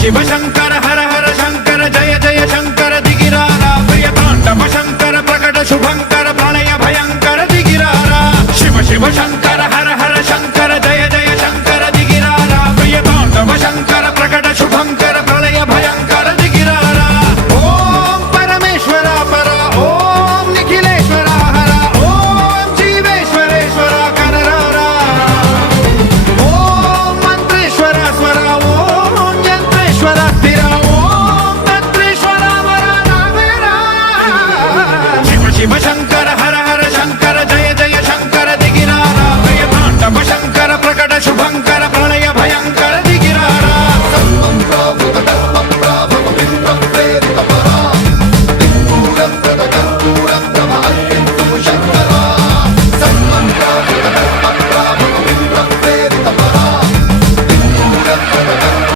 शिव शंकर हर हर शंकर जय जय शंकर दिगिरारा प्रिय तांडव शंकर प्रकट शुभंकर प्रणय भयंकर दिगिरारा शिव शिव शंकर